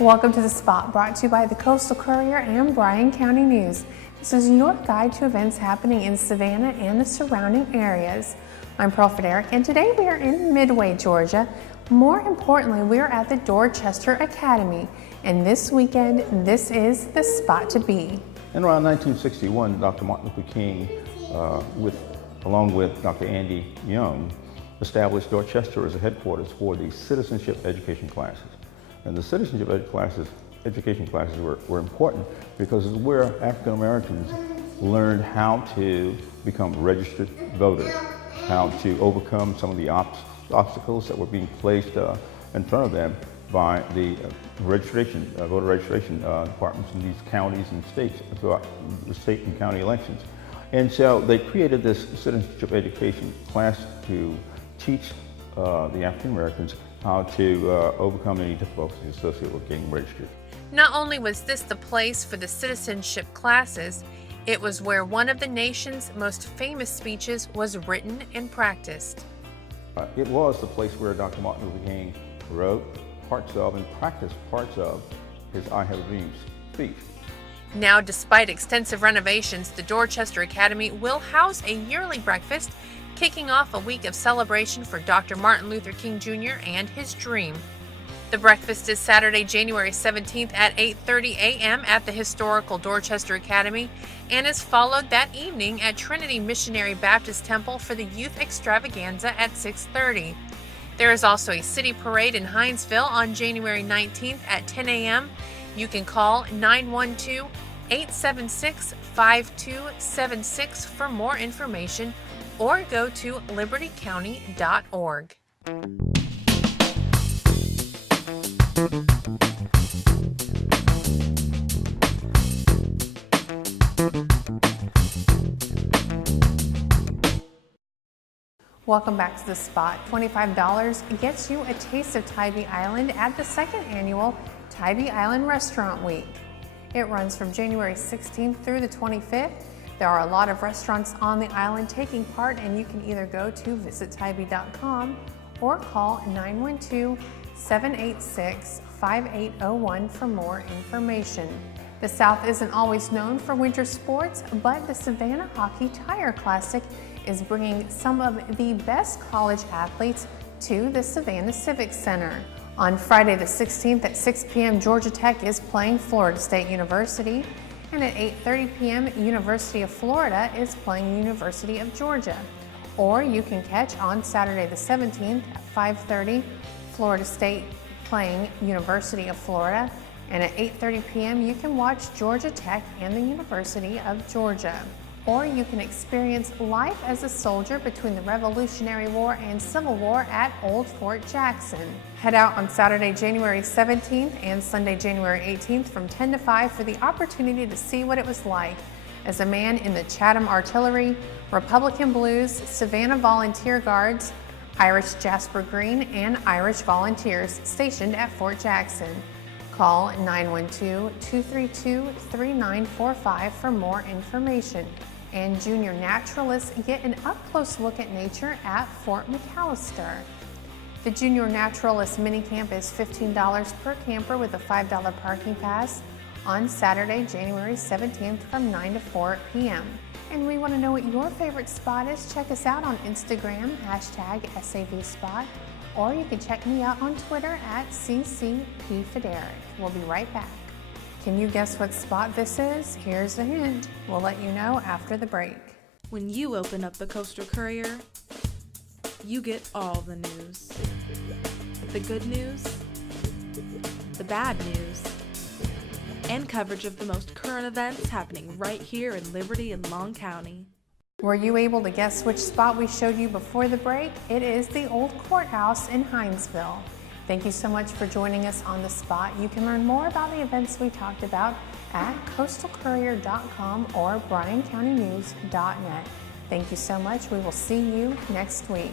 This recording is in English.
Welcome to The Spot, brought to you by the Coastal Courier and Bryan County News. This is your guide to events happening in Savannah and the surrounding areas. I'm Pearl Fyderek, and today we are in Midway, Georgia. More importantly, we are at the Dorchester Academy, and this weekend, this is the spot to be. In around 1961, Dr. Martin Luther King, along with Dr. Andy Young, established Dorchester as a headquarters for the citizenship education classes. And the citizenship education classes were important because it's where African Americans learned how to become registered voters, how to overcome some of the obstacles that were being placed in front of them by the voter registration departments in these counties and states throughout the state and county elections. And so they created this citizenship education class to teach the African Americans how to overcome any difficulties associated with getting registered. Not only was this the place for the citizenship classes, it was where one of the nation's most famous speeches was written and practiced. It was the place where Dr. Martin Luther King wrote parts of and practiced parts of his I Have a Dream speech. Now, despite extensive renovations, the Dorchester Academy will house a yearly breakfast, kicking off a week of celebration for Dr. Martin Luther King Jr. and his dream. The breakfast is Saturday, January 17th at 8:30 a.m. at the historical Dorchester Academy and is followed that evening at Trinity Missionary Baptist Temple for the Youth Extravaganza at 6:30. There is also a city parade in Hinesville on January 19th at 10 a.m. You can call 912-876-5276 for more information or go to libertycounty.org. Welcome back to The Spot. $25 gets you a taste of Tybee Island at the second annual Tybee Island Restaurant Week. It runs from January 16th through the 25th. There are a lot of restaurants on the island taking part, and you can either go to visittybee.com or call 912-786-5801 for more information. The South isn't always known for winter sports, but the Savannah Hockey Tire Classic is bringing some of the best college athletes to the Savannah Civic Center. On Friday the 16th at 6 p.m., Georgia Tech is playing Florida State University, and at 8:30 p.m., University of Florida is playing University of Georgia. Or you can catch on Saturday the 17th at 5:30, Florida State playing University of Florida, and at 8:30 p.m. you can watch Georgia Tech and the University of Georgia. Or you can experience life as a soldier between the Revolutionary War and Civil War at Old Fort Jackson. Head out on Saturday, January 17th and Sunday, January 18th from 10 to 5 for the opportunity to see what it was like as a man in the Chatham Artillery, Republican Blues, Savannah Volunteer Guards, Irish Jasper Green, and Irish Volunteers stationed at Fort Jackson. Call 912-232-3945 for more information. And junior naturalists get an up-close look at nature at Fort McAllister. The Junior Naturalist Mini Camp is $15 per camper with a $5 parking pass on Saturday, January 17th from 9 to 4 p.m. And we want to know what your favorite spot is. Check us out on Instagram, #SAVSpot, or you can check me out on Twitter at @CCPFyderek. We'll be right back. Can you guess what spot this is? Here's a hint. We'll let you know after the break. When you open up the Coastal Courier, you get all the news. The good news, the bad news, and coverage of the most current events happening right here in Liberty and Long County. Were you able to guess which spot we showed you before the break? It is the old courthouse in Hinesville. Thank you so much for joining us on The Spot. You can learn more about the events we talked about at coastalcourier.com or bryancountynews.net. Thank you so much. We will see you next week.